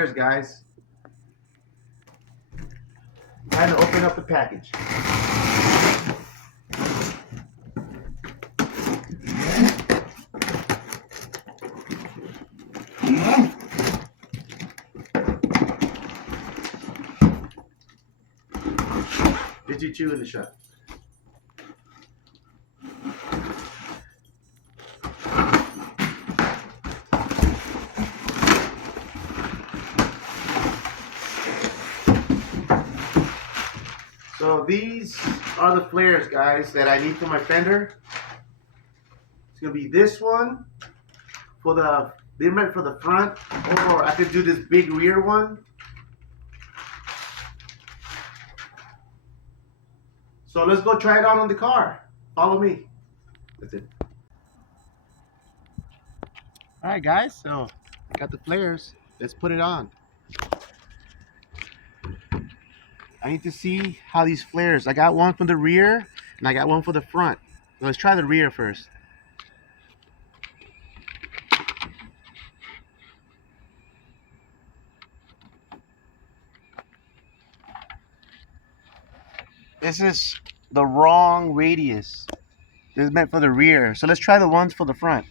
flares, guys. Time to open up the package. Did you chew in the shot? So these are the flares, guys, that I need for my fender. It's gonna be this one for the meant for the front, or I could do this big rear one. So let's go try it out on the car. Follow me. That's it. All right, guys. So I got the flares. Let's put it on. I need to see how these flares. I got one from the rear and I got one for the front. Let's try the rear first. This is the wrong radius. This is meant for the rear. So let's try the ones for the front.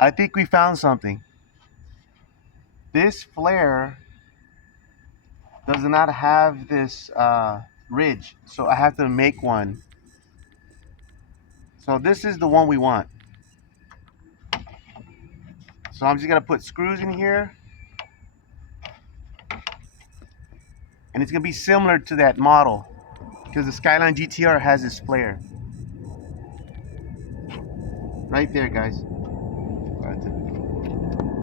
I think we found something. This flare does not have this ridge, so I have to make one. So this is the one we want. So I'm just gonna put screws in here, and it's gonna be similar to that model because the Skyline GTR has this flare right there, guys.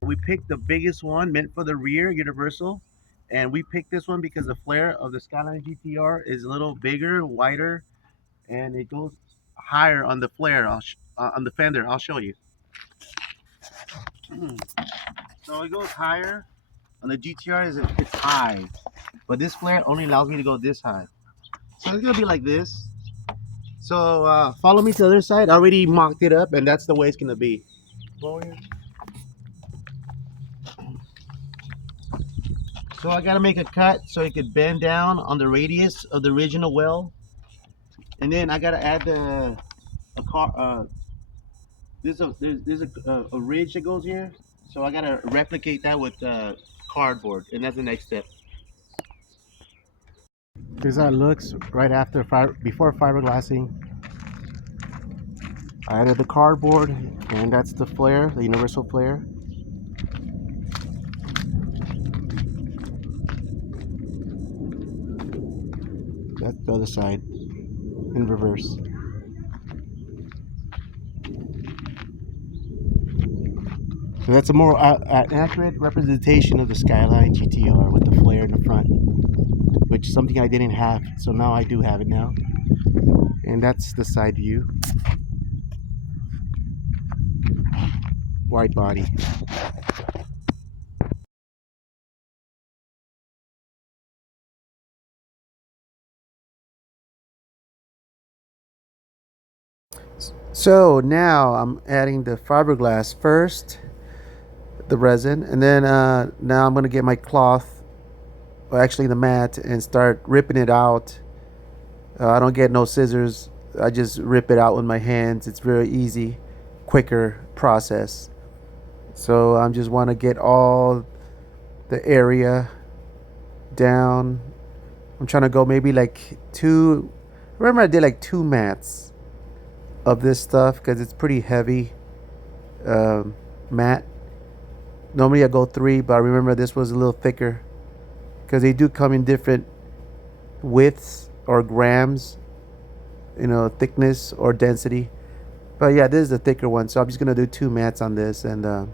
We picked the biggest one meant for the rear, universal, and we picked this one because the flare of the Skyline GTR is a little bigger, wider, and it goes higher on the flare. On the fender, I'll show you. So it goes higher. On the GTR, it's high, but this flare only allows me to go this high. So it's gonna be like this. So follow me to the other side. I already mocked it up, and that's the way it's gonna be. So I gotta make a cut so it could bend down on the radius of the original well, and then I gotta add there's a ridge that goes here, so I gotta replicate that with cardboard, and that's the next step. Here's how it looks right after before fiberglassing. I added the cardboard, and that's the flare, the universal flare. That's the other side in reverse. So that's a more accurate representation of the Skyline GTR with the flare in the front, which is something I didn't have, so now I do have it now. And that's the side view. Wide body. So now I'm adding the fiberglass first, the resin, and then now I'm gonna get my cloth, or actually the mat, and start ripping it out. I don't get no scissors. I just rip it out with my hands. It's very easy, quicker process. So I just want to get all the area down. I'm trying to go maybe like two. Remember I did like 2 mats of this stuff because it's pretty heavy mat. Normally I go 3, but I remember this was a little thicker because they do come in different widths or grams, you know, thickness or density. But yeah, this is the thicker one, so I'm just gonna do 2 mats on this, and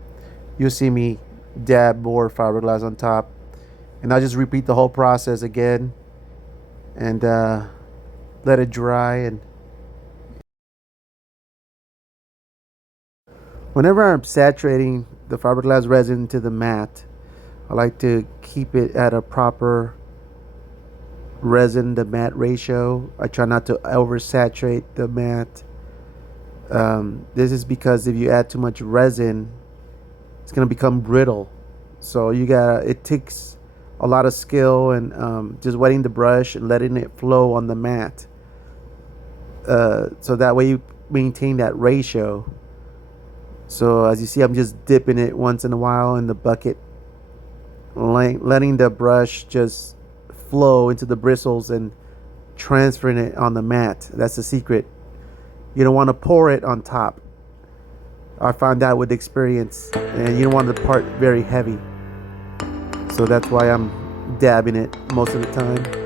you'll see me dab more fiberglass on top, and I'll just repeat the whole process again and let it dry. And whenever I'm saturating the fiberglass resin to the mat, I like to keep it at a proper resin to mat ratio. I try not to oversaturate the mat. This is because if you add too much resin, it's gonna become brittle. So it takes a lot of skill and just wetting the brush and letting it flow on the mat. So that way you maintain that ratio. So as you see, I'm just dipping it once in a while in the bucket, letting the brush just flow into the bristles and transferring it on the mat. That's the secret. You don't want to pour it on top. I found that with experience, and you don't want the part very heavy. So that's why I'm dabbing it most of the time.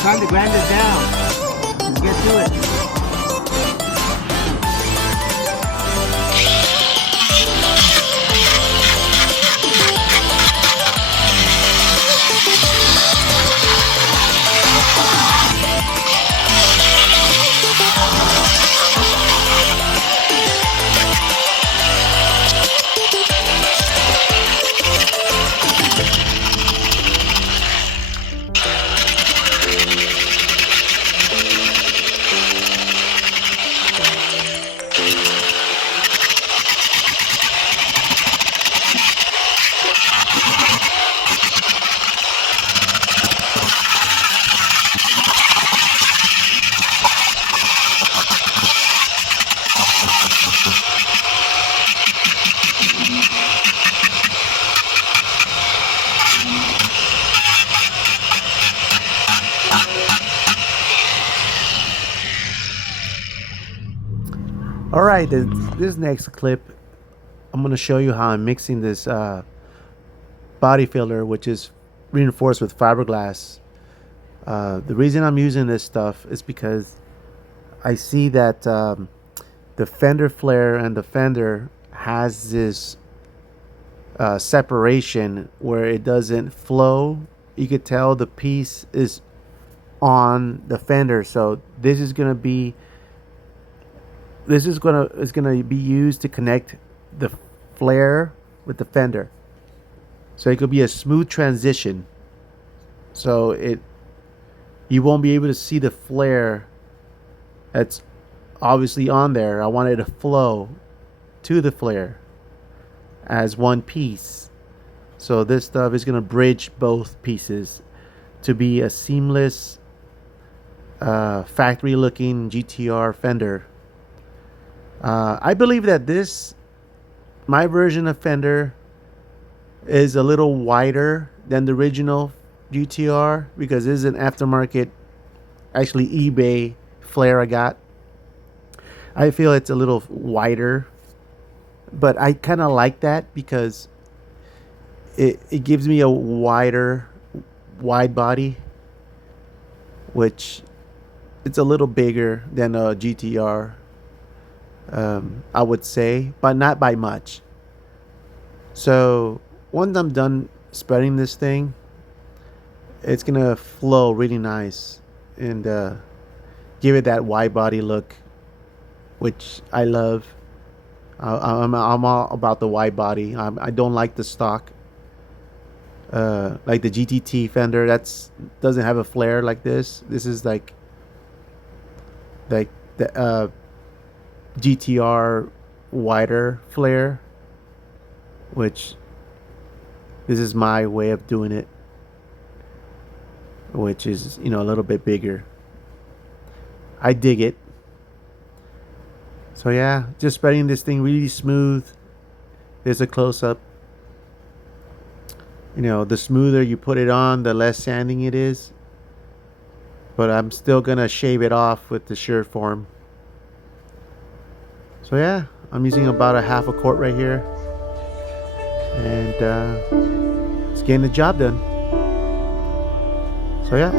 Time to grind it down. Let's get to it. All right, this next clip, I'm going to show you how I'm mixing this body filler, which is reinforced with fiberglass. The reason I'm using this stuff is because I see that the fender flare and the fender has this separation where it doesn't flow. You could tell the piece is on the fender, so this is gonna be used to connect the flare with the fender, so it could be a smooth transition. So you won't be able to see the flare that's obviously on there. I want it to flow to the flare as one piece. So this stuff is going to bridge both pieces to be a seamless factory looking GTR fender. I believe that my version of fender is a little wider than the original GTR because this is an aftermarket, actually eBay flare I got. I feel it's a little wider But I kind of like that because it gives me a wide body, which it's a little bigger than a GTR, I would say, but not by much. So once I'm done spreading this thing, it's gonna flow really nice and give it that wide body look, which I love. I'm all about the wide body. I don't like the stock, like the GTT fender. That's doesn't have a flare like this. This is like the GTR wider flare, which this is my way of doing it, which is a little bit bigger. I dig it. So yeah, just spreading this thing really smooth. There's a close up. The smoother you put it on, the less sanding it is. But I'm still gonna shave it off with the shear form. So yeah, I'm using about a half a quart right here, and it's getting the job done. So yeah.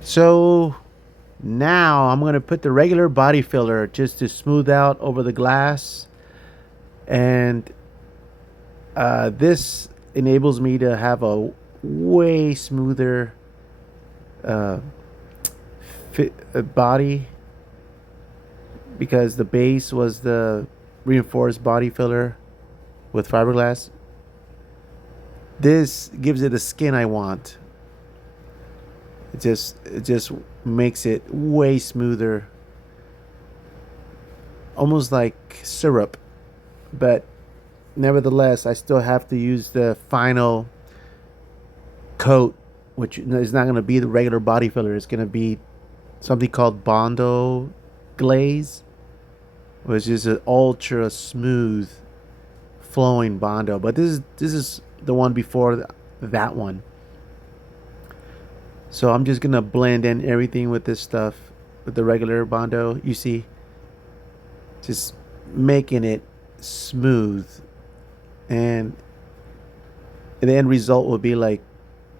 So now I'm gonna put the regular body filler just to smooth out over the glass, and this enables me to have a way smoother uh, body, because the base was the reinforced body filler with fiberglass. This gives it the skin I want. It just makes it way smoother, almost like syrup. But nevertheless, I still have to use the final coat, which is not going to be the regular body filler. It's going to be something called Bondo glaze, which is an ultra smooth flowing Bondo. But this is the one before that one. So I'm just gonna blend in everything with this stuff with the regular Bondo. You see, just making it smooth, and the end result will be like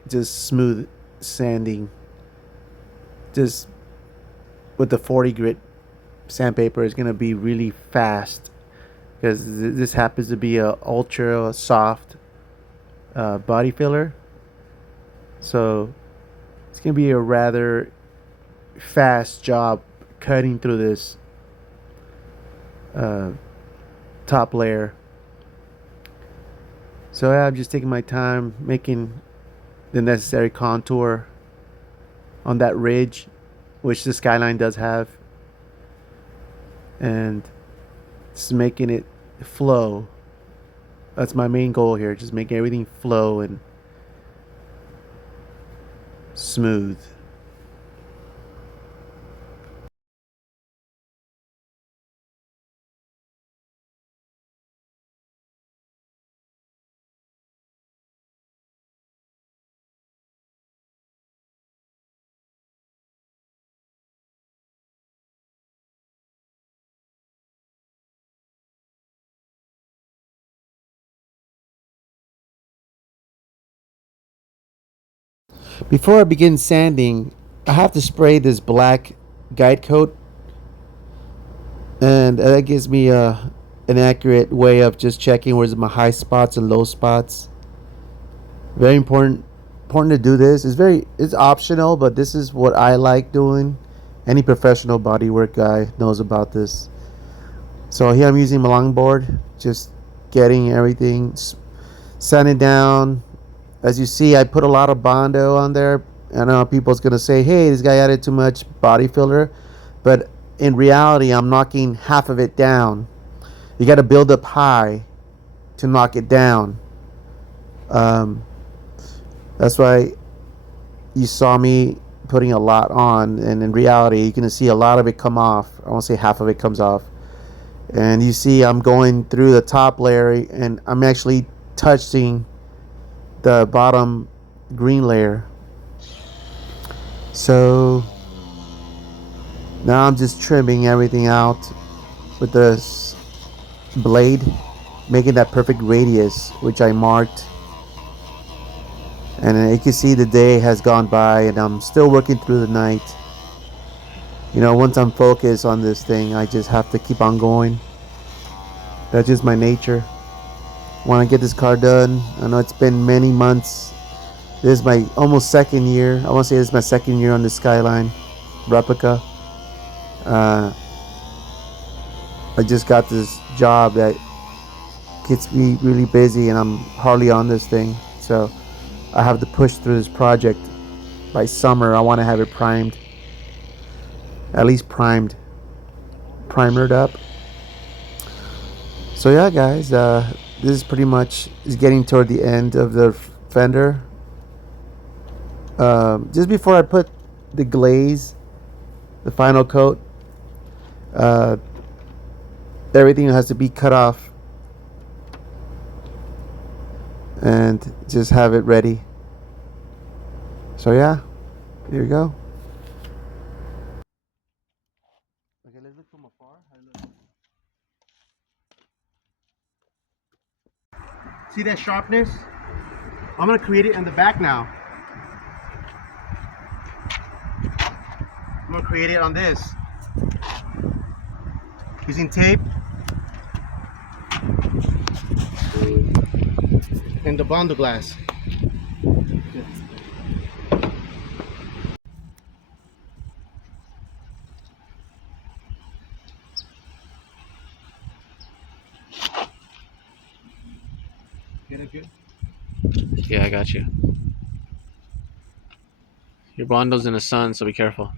just smooth sanding. Just with the 40 grit sandpaper is gonna be really fast, because this happens to be a ultra soft body filler. So it's gonna be a rather fast job cutting through this uh, top layer. So yeah, I'm just taking my time making the necessary contour on that ridge, which the Skyline does have, and just making it flow. That's my main goal here, just make everything flow and smooth. Before I begin sanding, I have to spray this black guide coat, and that gives me an accurate way of just checking where's my high spots and low spots. Very important to do this. It's optional, but this is what I like doing. Any professional bodywork guy knows about this. So here I'm using my longboard, just getting everything sanded down. As you see, I put a lot of Bondo on there. I know people's gonna say, "Hey, this guy added too much body filler," but in reality, I'm knocking half of it down. You got to build up high to knock it down. Um, that's why you saw me putting a lot on, and in reality, you're gonna see a lot of it come off. I won't say half of it comes off. And you see, I'm going through the top layer, and I'm actually touching the bottom green layer. So now I'm just trimming everything out with this blade, making that perfect radius, which I marked. And you can see the day has gone by, and I'm still working through the night. You know, once I'm focused on this thing, I just have to keep on going. That's just my nature. Want to get this car done. I know it's been many months. This is my almost second year. I want to say this is my second year on the Skyline replica. Uh, I just got this job that keeps me really busy, and I'm hardly on this thing. So I have to push through this project. By summer, I want to have it primed. At least primered up. So yeah, guys, this is pretty much is getting toward the end of the fender. Just before I put the glaze, the final coat, uh, everything has to be cut off and just have it ready. So yeah, here you go. Okay, let's look from afar. See that sharpness? I'm gonna create it in the back now. I'm gonna create it on this using tape and the Bondo glass. Get it good? Yeah, I got you. Your Bondo's in the sun, so be careful.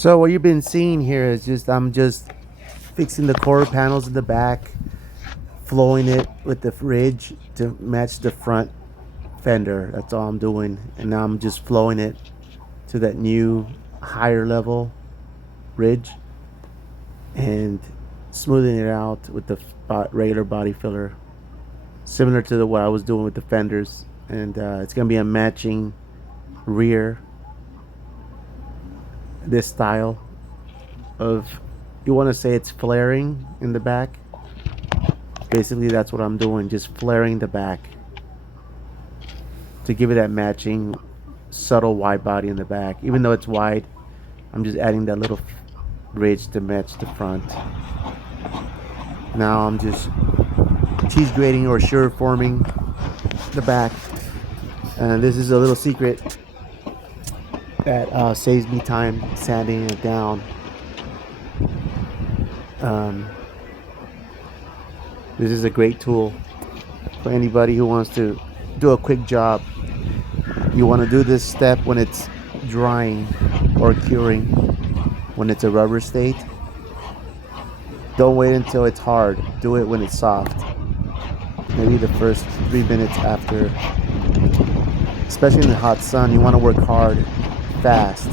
So what you've been seeing here is I'm just fixing the quarter panels in the back, flowing it with the ridge to match the front fender. That's all I'm doing, and now I'm just flowing it to that new higher level ridge and smoothing it out with the regular body filler, similar to what I was doing with the fenders. And it's gonna be a matching rear, this style of, you want to say it's flaring in the back. Basically that's what I'm doing, just flaring the back to give it that matching subtle wide body in the back. Even though it's wide, I'm just adding that little ridge to match the front. Now I'm just cheese grating or sure forming the back, and this is a little secret that saves me time sanding it down. This is a great tool for anybody who wants to do a quick job. You want to do this step when it's drying or curing, when it's a rubber state. Don't wait until it's hard. Do it when it's soft. Maybe the first 3 minutes after. Especially in the hot sun, you want to work hard, fast,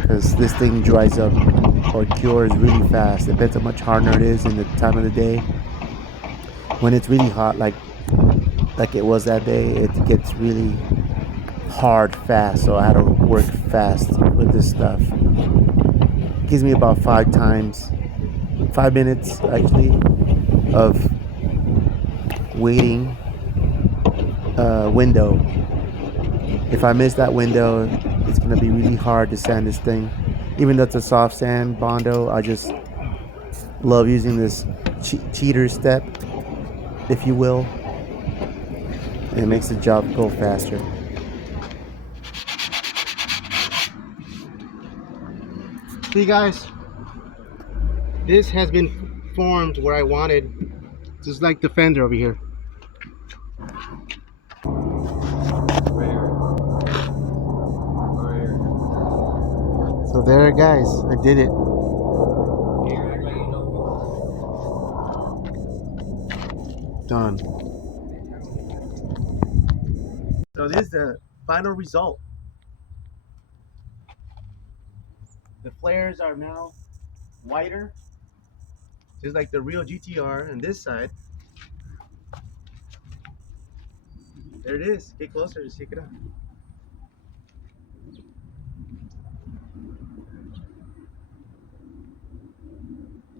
because this thing dries up or cures really fast. Depends how much harder it is in the time of the day. When it's really hot, like it was that day, it gets really hard fast. So I had to work fast with this stuff. It gives me about 5 minutes actually of waiting window. If I miss that window, it's gonna be really hard to sand this thing. Even though it's a soft sand Bondo, I just love using this cheater step, if you will. And it makes the job go faster. See guys, this has been formed where I wanted, just like the fender over here. So there guys, I did it. Done. So this is the final result. The flares are now wider, just like the real GTR. And this side, there it is. Get closer, just check it out.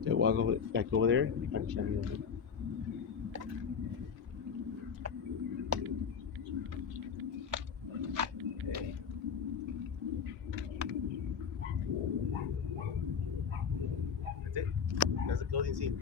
Yeah, walk over, like over there. I can show you. Okay. That's it. That's the closing scene.